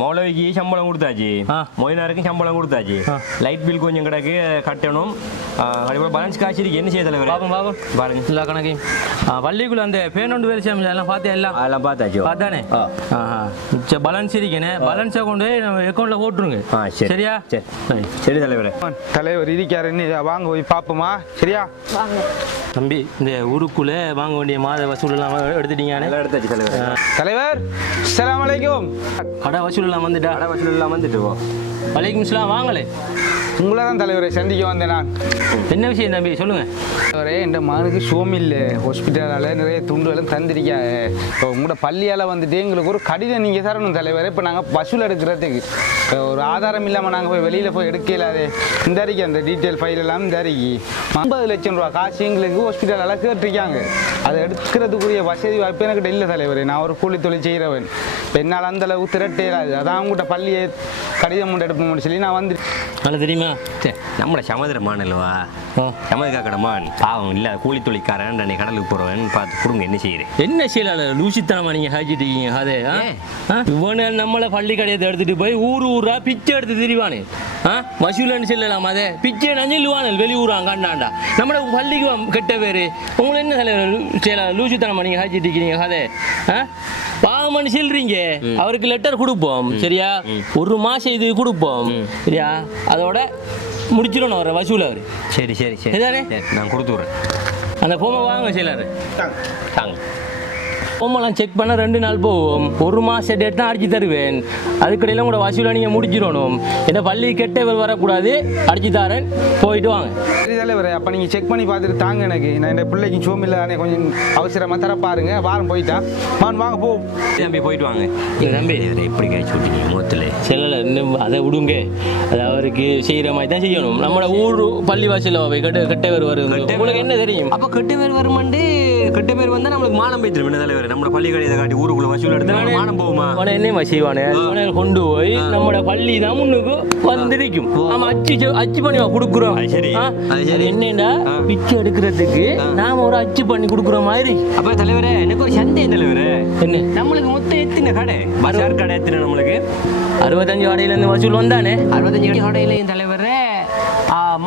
மௌலவிக்கு சம்பளம் கொடுத்தாச்சு. ஆ. மொயினாருக்கு சம்பளம் கொடுத்தாச்சு. லைட் பில் கொஞ்சம் கிடக்கு கட்டணும். பேலன்ஸ் காசு இருக்கு. என்ன செய்ய தலைவர்? பாப்போம் பாப்போம். பாருங்க. எல்லா கணக்கையும். பள்ளிக்குள்ள அந்த பேனொண்டு வேலை செய்ய எல்லாம் பார்த்தியா எல்லாம் அதெல்லாம் பார்த்தாச்சு. பார்த்தானே? சரி பேலன்ஸ் இருக்கேனே. பேலன்ஸை கொண்டு போய் நம்ம அக்கௌண்ட்டில் போட்டுருங்க. சரியா? சரி. தலைவரே. தலைவர் இருக்காருன்னு வாங்க போய் பார்ப்போமா? சரியா? தம்பி இந்த ஊருக்குள்ளே வாங்க வேண்டிய மாத வசூல் எல்லாம் எடுத்துட்டீங்க எல்லாம் எடுத்தாச்சு தலைவர். தலைவர் அஸ்ஸலாமு அலைக்கும். கடை வசூல் எல்லாம் வந்துட்டா கடை வசூல் எல்லாம் வந்துட்டு போ. வலைக்கும் இஸ்லாம் வாங்களே. உங்களை தான் தலைவரை சந்திக்க வந்தேன் நான். என்ன விஷயம் தம்பி சொல்லுங்க. தலைவரே இந்த மகனுக்கு சோமில்லை ஹாஸ்பிட்டலால் நிறைய துண்டுகளும் தந்திருக்காங்க இப்போ உங்களோட பள்ளியால் வந்துட்டு எங்களுக்கு ஒரு கடிதம் நீங்கள் தரணும் தலைவரே. இப்போ நாங்கள் வசூல் எடுக்கிறதுக்கு. ஒரு ஆதாரம் இல்லாமல் நாங்கள் போய் வெளியில் போய் எடுக்கலாது. இந்த அறிக்கை அந்த டீட்டெயில் ஃபைல் எல்லாம் இந்த அறிக்கை ஐம்பது லட்சம் ரூபா காசு எங்களுக்கு ஹாஸ்பிட்டலால் கேட்டிருக்காங்க. அதை எடுக்கிறதுக்குரிய வசதி வாய்ப்பு எனக்கு இல்லை தலைவரே. நான் ஒரு கூலி தொழில் செய்கிறவன் என்னால் அந்த அளவு திரட்டேலாது அதான் உங்கள்கிட்ட பள்ளியை கடிதம் கொண்டு எடுப்போம்னு சொல்லி நான் வந்து நல்லா தெரியுமா? சரி நம்மள சமுதிர மானல்வா ஆ. சமுதிர கடமான் பாவம் இல்லை கூலி தொழிற்காரன் நான் கடலுக்கு போகிறவன் பார்த்து கொடுங்க என்ன செய்யுது? என்ன செய்யல லூசித்தனமா நீங்க ஹாய்ச்சிட்டு இருக்கீங்க அதே? இவனு நம்மளை பள்ளி கடையத்தை எடுத்துட்டு போய் ஊர் ஊரா பிச்சை எடுத்து திரிவானே. வசூலன்னு சொல்லலாம் அதே? பிச்சை நஞ்சில்வானல் வெளியூரான் கண்டாண்டா. நம்மள பள்ளிக்கு கெட்ட பேரு. உங்களை என்ன செய்யல லூசித்தனமா நீங்க ஹாய்ச்சிட்டு இருக்கீங்க அதே ஆ? பாவமனு சொல்றீங்க. அவருக்கு லெட்டர் கொடுப்போம் சரியா? ஒரு மாசம் இது கொடுப்போம் சரியா? அதோட முடிச்சிடணும் அவரை வசூல் அவர். சரி சரி சரி. நான் கொடுத்து விட்றேன். அந்த போமை வாங்க செய்யலாரு தாங்க. ஃபோமெல்லாம் செக் பண்ண ரெண்டு நாள் போகும். ஒரு மாதம் டேட் தான் அடிச்சு தருவேன். அதுக்கடையில் உங்களோட வசூலை நீங்கள் முடிச்சிடணும். இந்த பள்ளி கெட்டவர் வரக்கூடாது. அடிச்சு தரேன். போயிட்டு வாங்க. சரி தலைவரே அப்போ நீங்கள் செக் பண்ணி பார்த்துட்டு தாங்க எனக்கு. நான் இந்த பிள்ளைக்கு சோமில்லை தானே கொஞ்சம் அவசரமாக தர பாருங்க. வாரம் போயிட்டான் மான் வாங்க போ. தம்பி போயிட்டு வாங்க. இல்ல தம்பி. இவரை எப்படி கழிச்சு விட்டீங்க? முகத்தில். செல்லல இன்னும் அதை விடுங்க. அது அவருக்கு செய்கிற மாதிரி தான் செய்யணும். நம்மளோட ஊர் பள்ளி வாசலில் போய் கெட்ட கெட்டவர் வருது உங்களுக்கு என்ன தெரியும்? அப்ப கெட்ட வருமாண்டு கெட்ட பேர் வந்தா நம்மளுக்கு மானம் போயிட்டு என்ன தலைவர் நம்ம பள்ளி கடையை காட்டி ஊருக்குள்ள வசூல் எடுத்தா மானம் போகுமா? அவனை என்னமா செய்வானே? அவனை கொண்டு போய் நம்மளோட பள்ளி தான் முன்னுக்கு வந்திருக்கும். ஆமா அச்சு அச்சு பண்ணி கொடுக்குறோம். சரி. சரி. என்னடா. பிச்சை எடுக்கிறதுக்கு நாம ஒரு அச்சு பண்ணி கொடுக்குற மாதிரி? அப்ப தலைவரே எனக்கு ஒரு சந்தேகம் தலைவரே? என்ன? நம்மளுக்கு மொத்தம் எத்தனை கடை? பஜார் கடை எத்தனை நம்மளுக்கு? அறுபத்தஞ்சு வாடையில இருந்து வசூல் வந்தானே? அறுபத்தஞ்சு கடை கடையிலையும் தலைவரே.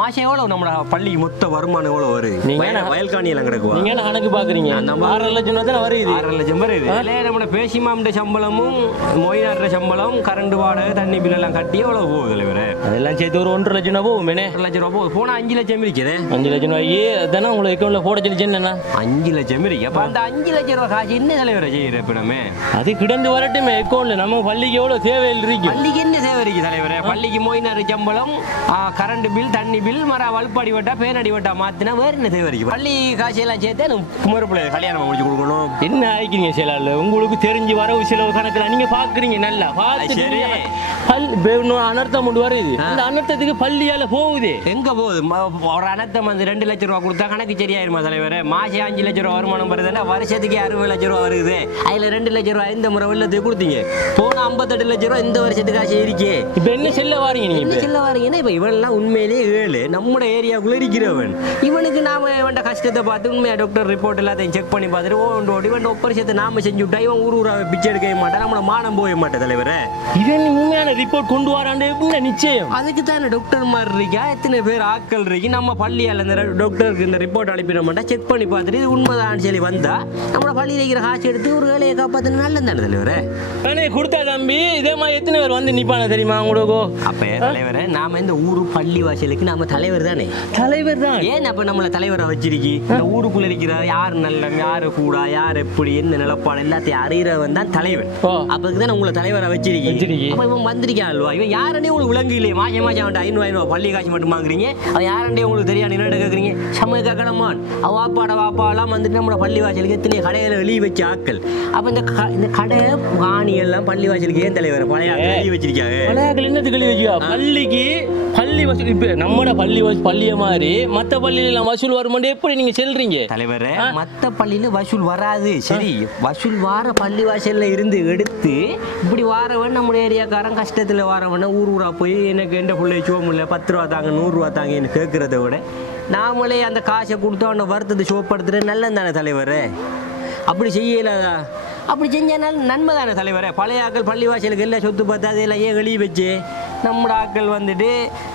மாசம் எவ்வளவு நம்ம பள்ளிக்கு மொத்த வருமானம் எவ்வளவு வருது நீங்க வயல் என்ன- வயல் எல்லாம் கிடக்குவா? நீங்க என்ன கணக்கு பாக்குறீங்க? நம்ம- ஆறரை லட்சம் தானே வருது. ஆறரை லட்சம் பேர் இது அதிலே நம்மளோட பேசி மாமிட்ட சம்பளமும் மொயினாடுற சம்பளம் கரண்ட் வாடகை தண்ணி பில் எல்லாம் கட்டி எவ்வளவு போகுது தலைவரே? அதெல்லாம் சேர்த்து ஒரு ஒன்றரை லட்சம் ரூபா போகும் மேனே. ஒரு லட்சம் ரூபா போகுது. போனா அஞ்சு லட்சம் இருக்குது அஞ்சு லட்சம் ரூபாய்க்கு அதானே உங்களை அக்கௌண்ட்ல போட சொல்லி என்னண்ணா அஞ்சு லட்சம் இருக்கு அப்ப அந்த அஞ்சு லட்சம் ரூபாய் காசு என்ன தலைவரை செய்யற இப்ப நம்ம? அது கிடந்து வரட்டுமே அக்கௌண்ட்ல நம்ம பள்ளிக்கு எவ்வளவு தேவையில் இருக்கு பள்ளிக்கு என்ன சேவை இருக்கு தலைவரே? பள்ளிக்கு மொயினாறு சம்பளம் கரண்ட் பில் தண்ணி பில் மர வலுப்பாடி வட்டா பேனடி வட்டா மாத்தினா வேற என்ன தேவை பள்ளி காசு எல்லாம் சேர்த்து குமரப்பிள்ளை கல்யாணம் முடிச்சு கொடுக்கணும். என்ன ஆயிக்கிறீங்க சில உங்களுக்கு தெரிஞ்சு வரவு செலவு கணக்குல நீங்க பாக்குறீங்க நல்லா. சரி. பார்த்துட்டு பல் அனர்த்தம் கொண்டு வருது. அந்த அனர்த்தத்துக்கு பள்ளியால போகுது. எங்க போகுது? ஒரு அனர்த்தம் வந்து ரெண்டு லட்சம் ரூபா கொடுத்தா கணக்கு சரியாயிருமா தலைவரே? மாசம் அஞ்சு லட்சம் ரூபா வருமானம் வருதுன்னா வருஷத்துக்கு அறுபது லட்சம் ரூபா வருது. அதுல ரெண்டு லட்சம் ரூபா இந்த முறை வெள்ளத்துக்கு கொடுத்தீங்க. போன ஐம்பத்தெட்டு லட்சம் ரூபா இந்த வருஷத்துக்கு காசு இருக்கே இப்ப என்ன செல்ல வாரீங்க நீங்க சொல்ல வரீங்கன்னா இப்போ இவன்லாம் உண்மையிலேயே ஏழு. நம்மட ஏரியாக்குள்ள இருக்கிறவன். இவனுக்கு நாம இவன்ட கஷ்டத்தை பார்த்து உண்மையா டாக்டர் ரிப்போர்ட் எல்லாத்தையும் செக் பண்ணி பார்த்துட்டு ஓடி இவன் ஒப்பரிசத்தை நாம செஞ்சு விட்டா இவன் ஊர் ஊரா பிச்சை எடுக்கவே மாட்டான் நம்மள மானம் போக மாட்டேன் தலைவரே. இவன் உண்மையான ரிப்போர்ட் கொண்டு வராண்டு என்ன நிச்சயம். அதுக்கு தானே டாக்டர் மாதிரி இருக்கா? எத்தனை பேர் ஆட்கள் இருக்கு? நம்ம பள்ளியால் இந்த டாக்டருக்கு இந்த ரிப்போர்ட் அனுப்பிட மாட்டா செக் பண்ணி பார்த்துட்டு இது உண்மைதான் சொல்லி வந்தா நம்மளோட பள்ளியில் இருக்கிற காசு எடுத்து ஒரு வேலையை காப்பாற்றின நல்லது தானே தலைவரே. நானே கொடுத்தா தம்பி இதே மாதிரி எத்தனை பேர் வந்து நிப்பான தெரியுமா உங்களுக்கு? அப்ப தலைவரே நாம இந்த ஊரு பள்ளி வாசலுக்கு நாம தலைவர் தானே? தலைவர் தான். ஏன் அப்ப நம்மள தலைவரை வச்சிருக்கி? இந்த ஊருக்குள்ள இருக்கிற யார் நல்ல யாரு கூட யார் எப்படி என்ன நிலப்பாடு எல்லாத்தையும் அறிகிறவன் தான் தலைவன். அப்பதுக்கு தான் உங்களை தலைவரை வச்சிருக்கி. அப்ப இவன் வந்திருக்கான் அல்வா இவன் யாருன்னே உங்களுக்கு விளங்கு இல்லையே. மாசம் மாசம் அவன் ஐநூறு ஐநூறு பள்ளி காசு மட்டும் வாங்குறீங்க. அவன் யாருன்னே உங்களுக்கு தெரியாது என்ன கேட்குறீங்க சமய கக்கணமான் அவ வாப்பாட வாப்பாலாம் வந்துட்டு நம்மளோட பள்ளி வாசலுக்கு எத்தனை கடைகளை வெளியே வச்ச ஆட்கள். அப்ப இந்த இந்த கடை காணி எல்லாம் பள்ளி வாசலுக்கு ஏன் தலைவர்? பழைய வெளியே வச்சிருக்காங்க. பழையாக்கள் என்னது கழுவி பள்ளிக்கு பள்ளி வசூல் இப்ப நம்மட பள்ளி பள்ளிய மாதிரி மத்த பள்ளியில எல்லாம் வசூல் வருமாண்டு எப்படி நீங்க செல்றீங்க? தலைவரே மத்த பள்ளியில வசூல் வராது. சரி வசூல் வார பள்ளி வாசல்ல இருந்து எடுத்து இப்படி வாரவன் நம்ம ஏரியாக்காரன் கஷ்டத்துல வாரவன ஊர் ஊரா போய் எனக்கு எந்த பிள்ளை சோமுல்ல பத்து ரூபா தாங்க நூறு ரூபா தாங்கன்னு கேட்கறத விட நாமளே அந்த காசை கொடுத்து அவனை வருத்தத்தை சோப்படுத்துறது நல்லது தானே தலைவரே? அப்படி செய்யலாதா அப்படி செஞ்சால் நன்மை தானே தலைவரே? பழைய ஆக்கள் பள்ளி வாசலுக்கு எல்லாம் சொத்து பார்த்து அதையெல்லாம் ஏன் வெளியே வச்சு நம்ம ஆக்கள் வந்துட்டு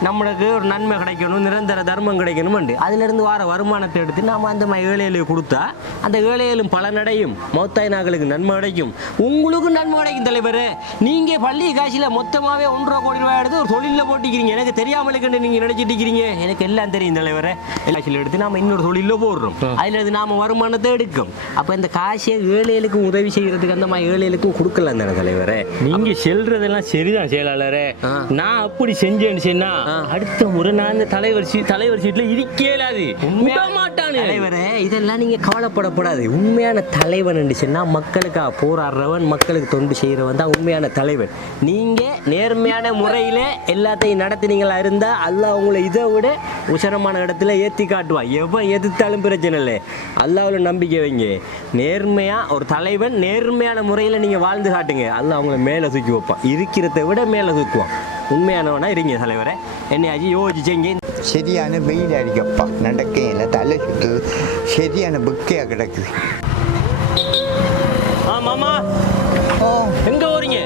நம்மளுக்கு ஒரு நன்மை கிடைக்கணும் நிரந்தர தர்மம் கிடைக்கணும்ண்டு அதிலிருந்து வர வருமானத்தை எடுத்து நாம அந்த மாதிரி ஏழைகளுக்கு கொடுத்தா அந்த ஏழைகளும் பலனடையும் மௌத்தாய் நாக்களுக்கு நன்மை கிடைக்கும் உங்களுக்கும் நன்மை கிடைக்கும் தலைவரே. நீங்க பள்ளி காசில மொத்தமாவே ஒன்றரை கோடி ரூபாய் எடுத்து ஒரு தொழிலில் போட்டிக்கிறீங்க. எனக்கு தெரியாமலுக்கு நீங்க நினைச்சிட்டு இருக்கிறீங்க. எனக்கு எல்லாம் தெரியும் தலைவரே. காசில் எடுத்து நாம இன்னொரு தொழிலில் போடுறோம். அதுல இருந்து நாம வருமானத்தை எடுக்கும். அப்ப இந்த காசியை ஏழைகளுக்கு உதவி செய்யறதுக்கு அந்த மாதிரி ஏழைகளுக்கும் கொடுக்கலாம் தானே தலைவரே. நீங்க செல்றதெல்லாம் சரிதான் செயலாளரே. நான் அப்படி செஞ்சேன்னு சொன்னா. அடுத்த முறை நான் இந்த தலைவர் சீ- தலைவர் சீட்ல இருக்கே இயலாது விட மாட்டானு. தலைவரே இதெல்லாம் நீங்க கவலைப்படக்கூடாது உண்மையான தலைவன் சொன்னா மக்களுக்காக போராடுறவன் மக்களுக்கு தொண்டு செய்யறவன் தான் உண்மையான தலைவன். நீங்க நேர்மையான முறையில எல்லாத்தையும் நடத்தினீங்களா இருந்தா அல்லாஹ் உங்களை இதை விட உசரமான இடத்துல ஏத்தி காட்டுவான். எவன் எதிர்த்தாலும் பிரச்சனை இல்லை. அல்லாஹ்வுல நம்பிக்கை வைங்க. நேர்மையா ஒரு தலைவன் நேர்மையான முறையில நீங்க வாழ்ந்து காட்டுங்க. அல்லாஹ் உங்களை மேல தூக்கி வைப்பான். இருக்கிறத விட மேல தூக்குவான். உண்மையானவனா இருங்க தலைவரே. என்னையாச்சு யோசிச்சீங்க சரியான வெயில் அடிக்கப்பா நடக்கையில் தலை சுத்து சரியான புக்கையாக கிடக்குது. ஆ மாமா. ஓ. எங்க போறீங்க?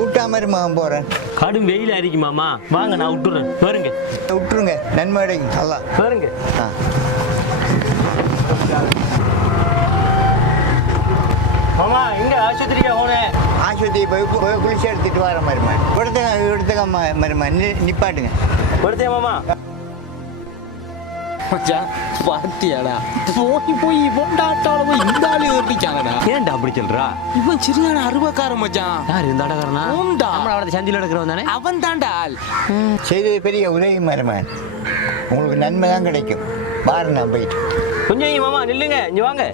ஊட்டாம மகன் போகிறேன் கடும் வெயில் அடிக்கும் மாமா. வாங்க நான் விட்டுறேன். பாருங்க விட்டுருங்க. நன்மை அடைங்க நல்லா. பாருங்க ஆ. மாமா எங்க ஆஸ்பத்திரிக்கா போனேன் ஆஸ்பத்திரி போய் கு- போய் குளிச்சு எடுத்துட்டு வர மருமன் கொடுத்துங்க எடுத்துக்க மருமன் நிப்பாட்டுங்க. படுத்தே மாமா. மச்சான் போய் போய் பொண்டாட்டால போய் இந்த ஆளு ஏன்டா அப்படி சொல்றா? இவன் சரியான அருவக்காரன் மச்சான். யார் இந்த அடகாரனா ஓம்டா. நம்ம சந்தியில் எடுக்கிறவன் தானே? அவன் தான்டா ஆள். செய்தது பெரிய உதவி மருமன் உங்களுக்கு நன்மை தான் கிடைக்கும். பாரு நான் போயிட்டு. கொஞ்சம் இங்க மாமா நில்லுங்க. இங்க வாங்க.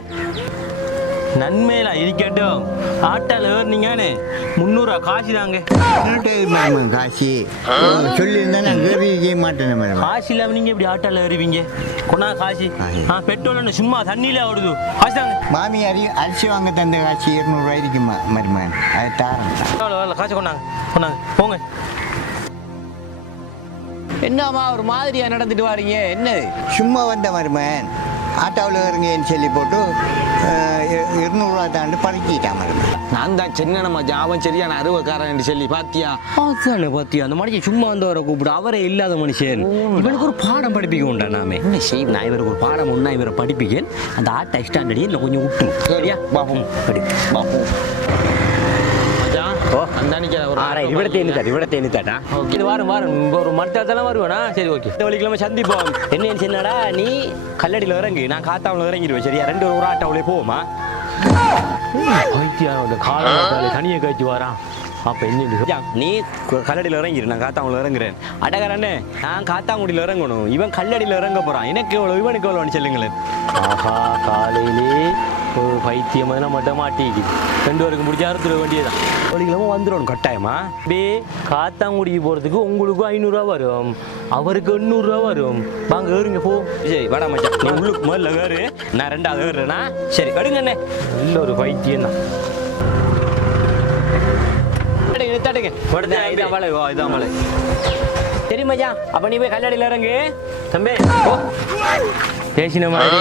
நன்மையில இருக்கட்டும். ஆட்டால ஏறினீங்கன்னு முந்நூறுவா காசு தாங்க. காசி. சொல்லியிருந்தா நான் கேள்வி செய்ய மாட்டேன் மருமன் காசு இல்லாம நீங்க இப்படி ஆட்டால ஏறுவீங்க? கொண்டா காசு. ஆ பெட்ரோல் சும்மா தண்ணியில ஓடுது. காசு தாங்க. மாமி அரி அரிசி வாங்க தந்த காசு இருநூறுவா இருக்குமா மருமன் அது எவ்வளோ காசு கொண்டாங்க கொண்டாங்க. போங்க. என்னம்மா ஒரு மாதிரியா நடந்துட்டு வாரீங்க? என்ன சும்மா வந்த மருமன் ஆட்டோவில் இறங்கன்னு சொல்லி போட்டு இருநூறுவா தாண்டு பழக்கிட்டான் நான் தான் சின்ன மச்சான் அவன் சரியான அருவக்காரன் சொல்லி பாத்தியா? அதுதானே பாத்தியா அந்த மனுஷன் சும்மா வந்தவரை கூப்பிடு. அவரே இல்லாத மனுஷன். இவனுக்கு ஒரு பாடம் படிப்பிக்க உண்டா நாமே. என்ன செய்யும்? நான் இவருக்கு ஒரு பாடம் ஒன்றா இவரை படிப்பிக்கேன். அந்த ஆட்டை ஸ்டாண்டடி இல்லை கொஞ்சம் விட்டு சரியா? பாப்போம். படி பாப்போம். மச்சான் ஓ. அந்த அன்னைக்கு ஒரு ஆ ரைட் இவிடத்தை எண்ணித்தாட்டு எண்ணித்தாட்டா இது வாரம் வாரம். ஒரு மட்டத்தெல்லாம் வருவேனா? சரி ஓகே. இந்த வழிக்கிழமை சந்திப்போம். என்ன சொன்னடா? நீ கல்லடியில் இறங்கு. நான் காத்தாவில் இறங்கிடுவேன். சரியா? ரெண்டு ஒரு ஆட்டாவிலே போவோமா? அந்த காலை தனியை கழிச்சு வாரான் அப்ப என்ன நீ கல்லடியில் இறங்கிடு நான் காத்தாங்குடியில் இறங்குறேன். அடகரண்ணே நான் காத்தாங்குடியில் இறங்கணும். இவன் கல்லடியில் இறங்க போறான். எனக்கு எவ்வளோ இவனுக்கு எவ்வளோன்னு சொல்லுங்களேன். ஆஹா காலையிலே ஒரு பைத்தியம் மாதிரி மட்டும் மாட்டிக்குது ரெண்டு பேருக்கு முடிஞ்ச அறுத்துட வேண்டியதுதான். வழிக்கிழமை வந்துடும் கட்டாயமா? பே காத்தாங்குடி போகிறதுக்கு உங்களுக்கு ஐநூறுரூவா வரும். அவருக்கு எண்ணூறுரூவா வரும். வாங்க ஏறுங்க போ. சரி வாடா மச்சான். நீ உள்ளுக்கு முதல்ல ஏறு. நான் ரெண்டாவது ஏறுறேனா? சரி எடுங்க அண்ணே. நல்ல ஒரு பைத்தியம் தான் தட்டுங்க இதான் மலை ஓ இதான் மலை மச்சான் அப்ப நீ போய் கல்லடியில் இறங்கு. தம்பி. பேசின மாதிரி.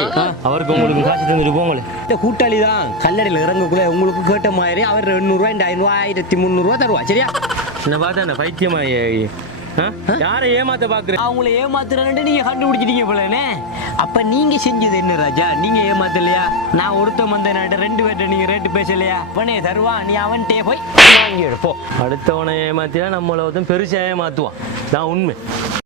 அவருக்கு உங்களுக்கு காசு தந்துட்டு போங்களே. இந்த கூட்டாளி தான் கல்லடியில் இறங்கக்குள்ள உங்களுக்கு கேட்ட மாதிரி அவர் இந்த ஐநூறுவா ஆயிரத்தி முந்நூறுரூவா தருவா. சரியா? என்ன பார்த்தா என்ன பைத்தியமா யாரை ஏமாத்த பாக்குறேன் அவங்கள ஏமாத்துறேன்னு நீங்க கண்டுபிடிச்சிட்டீங்க போலனே அப்ப நீங்க செஞ்சது என்ன ராஜா? நீங்க ஏமாத்தலையா? நான் ஒருத்தன் வந்த ரெண்டு பேர்ட்ட நீங்க ரேட்டு பேசலையா? அவனே தருவான் நீ அவன்கிட்டே போய் வாங்கி எடுப்போ. அடுத்தவனை ஏமாத்தினா நம்மள ஒருத்தன் பெருசாக ஏமாற்றுவான் நான் உண்மை.